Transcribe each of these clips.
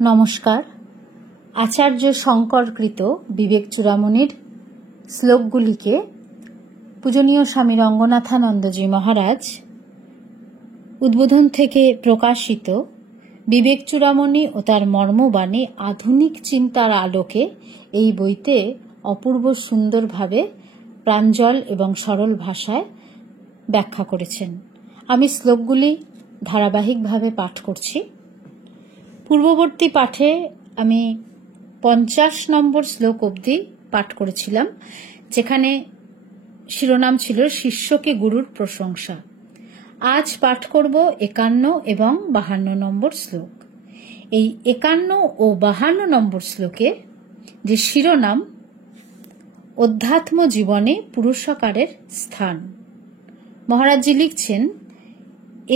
নমস্কার। আচার্য শঙ্করকৃত বিবেক চূড়ামণির শ্লোকগুলিকে পূজনীয় স্বামী রঙ্গনাথানন্দজি মহারাজ উদ্বোধন থেকে প্রকাশিত বিবেক চূড়ামণি ও তার মর্মবাণী আধুনিক চিন্তার আলোকে এই বইতে অপূর্ব সুন্দরভাবে প্রাঞ্জল এবং সরল ভাষায় ব্যাখ্যা করেছেন। আমি শ্লোকগুলি ধারাবাহিকভাবে পাঠ করছি। পূর্ববর্তী পাঠে আমি 50 নম্বর শ্লোক অবধি পাঠ করেছিলাম, যেখানে শিরোনাম ছিল শিষ্যকে গুরুর প্রশংসা। আজ পাঠ করব 51 এবং 52 নম্বর শ্লোক। এই 51 ও 52 নম্বর শ্লোকে যে শিরোনাম অধ্যাত্ম জীবনে পুরুষকারের স্থান, মহারাজজি লিখছেন,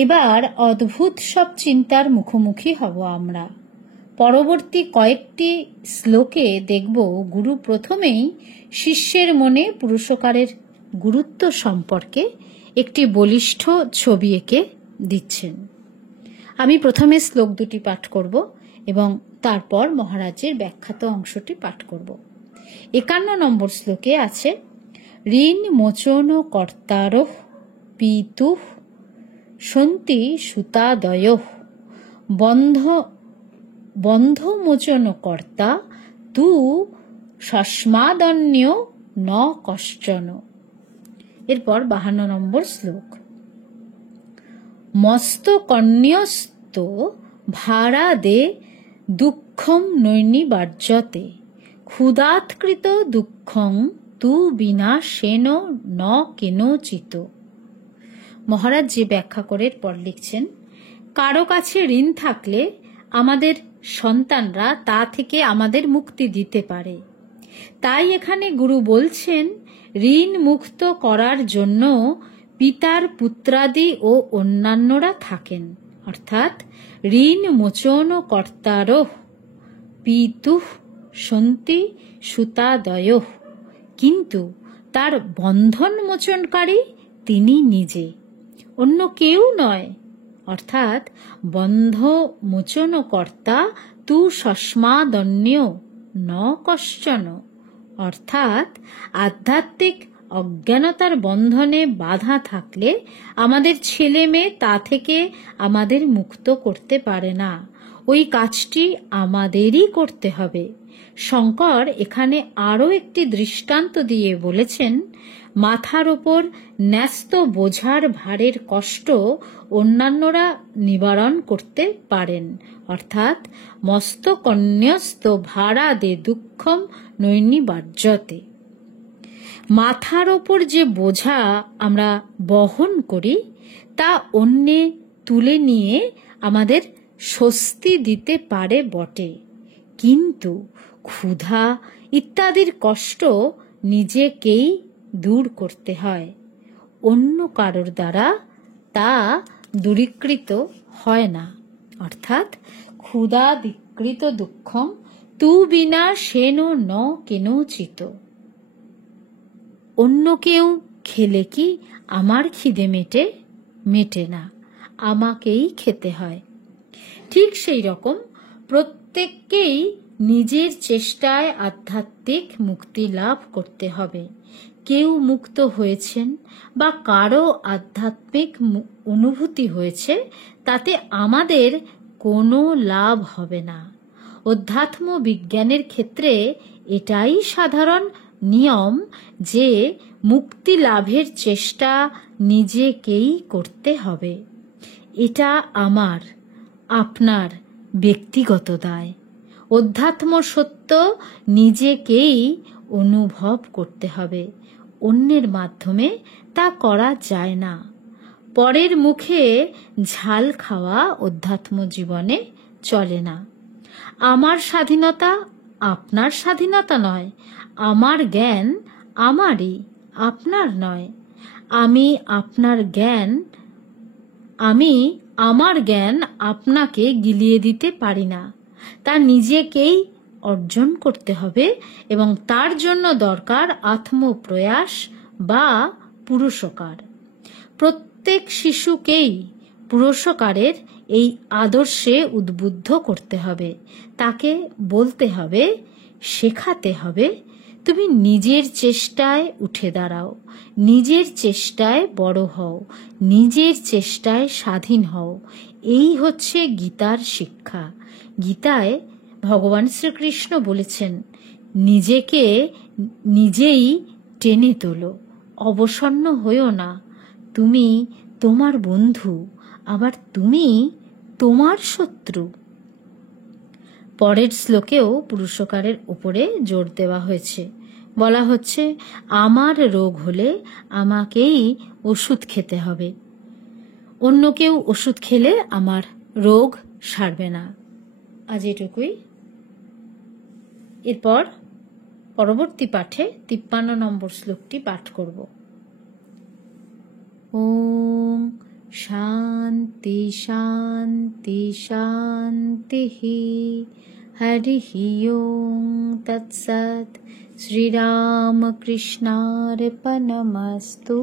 এবার অদ্ভুত সব চিন্তার মুখোমুখি হব আমরা। পরবর্তী কয়েকটি শ্লোকে দেখব গুরু প্রথমেই শিষ্যের মনে পুরুষকারের গুরুত্ব সম্পর্কে একটি বলিষ্ঠ ছবি এঁকে দিচ্ছেন। আমি প্রথমে শ্লোক দুটি পাঠ করব এবং তারপর মহারাজের ব্যাখ্যাত অংশটি পাঠ করব। 51 নম্বর শ্লোকে আছে, ঋণ মোচন কর্তারঃ পিতুঃ সন্তি সুতাদয়ঃ বন্ধমোচন কর্তা তু সস্মাদন্য ন কশ্চন। এরপর 52 নম্বর শ্লোক, মস্তকন্যস্ত ভাড়া দে দুঃখম নৈর্নিবার্যতে ক্ষুদাৎকৃত দুঃখং তু বিনাশেন ন কেনচিত। মহারাজ যে ব্যাখ্যা করে পর লিখছেন, কারো কাছে ঋণ থাকলে আমাদের সন্তানরা তা থেকে আমাদের মুক্তি দিতে পারে। তাই এখানে গুরু বলছেন, ঋণ মুক্ত করার জন্য পিতার পুত্রাদি ও অন্যান্যরা থাকেন, অর্থাৎ ঋণ মোচন কর্তারঃ পিতুঃ সন্তি সুতাদয়ঃ, কিন্তু তার বন্ধন মোচনকারী তিনি নিজে, অন্য কেউ নয়। অর্থাৎ বন্ধ মোচন কর্তা তু সস্মাদন্য ন কশ্চন, অর্থাৎ আধ্যাত্মিক অজ্ঞানতার বন্ধনে বাধা থাকলে আমাদের ছেলে মেয়ে তা থেকে আমাদের মুক্ত করতে পারে না। ওই কাজটি আমাদেরই করতে হবে। শঙ্কর এখানে আরও একটি দৃষ্টান্ত দিয়ে বলেছেন, মাথার ওপর ন্যস্ত বোঝার ভারের কষ্ট অন্যান্যরা নিবারণ করতে পারেন, অর্থাৎ মস্তকন্যস্ত ভাড়া দে দুঃখম নৈর্নিবার্যতে। মাথার ওপর যে বোঝা আমরা বহন করি তা অন্যে তুলে নিয়ে আমাদের স্বস্তি দিতে পারে বটে, কিন্তু ক্ষুধা ইত্যাদির কষ্ট নিজেকেই দূর করতে হয়, অন্য কারোর দ্বারা তা দূরীকৃত হয় না। অর্থাৎ ক্ষুধাদিকৃত দুঃখম তু বিনা সেন ন কেনচিত। অন্য কেউ খেলে কি আমার খিদে মেটে না, আমাকেই খেতে হয়। ঠিক সেই রকম প্রত্যেককেই নিজের চেষ্টায় আধ্যাত্মিক মুক্তি লাভ করতে হবে। কেউ মুক্ত হয়েছেন বা কারো আধ্যাত্মিক অনুভূতি হয়েছে, তাতে আমাদের কোনো লাভ হবে না। অধ্যাত্ম বিজ্ঞানের ক্ষেত্রে এটাই সাধারণ নিয়ম যে মুক্তি লাভের চেষ্টা নিজেকেই করতে হবে। এটা আমার আপনার ব্যক্তিগত দায়। অধ্যাত্ম সত্য নিজেকেই অনুভব করতে হবে, অন্যের মাধ্যমে তা করা যায় না। পরের মুখে ঝাল খাওয়া অধ্যাত্ম জীবনে চলে না। আমার স্বাধীনতা আপনার স্বাধীনতা নয়, আমার জ্ঞান আমারই, আপনার নয়। আমি আমার জ্ঞান আপনাকে গিলিয়ে দিতে পারি না, তা নিজেকেই অর্জন করতে হবে এবং তার জন্য দরকার আত্মপ্রয়াস বা পুরুষকার। প্রত্যেক শিশুকেই পুরুষকারের এই আদর্শে উদ্বুদ্ধ করতে হবে, তাকে বলতে হবে, শেখাতে হবে, তুমি নিজের চেষ্টায় উঠে দাঁড়াও, নিজের চেষ্টায় বড় হও, নিজের চেষ্টায় স্বাধীন হও। এই হচ্ছে গীতার শিক্ষা। গীতায় ভগবান শ্রীকৃষ্ণ বলেছেন, নিজেকে নিজেই টেনে তোলো, অবসন্ন হইও না। তুমি তোমার বন্ধু, আবার তুমি তোমার শত্রু। পরের শ্লোকেও পুরুষকারের উপরে জোর দেওয়া হয়েছে। বলা হচ্ছে, আমার রোগ হলে আমাকেই ওষুধ খেতে হবে, অন্য কেউ ওষুধ খেলে আমার রোগ সারবে না। আজ এটুকুই। এরপর পরবর্তী পাঠে 53 নম্বর শ্লোকটি পাঠ করব। ওম শান্তি শান্তি শান্তি হরি ওম তৎসৎ। শ্রীরামকৃষ্ণার্পণমস্তু।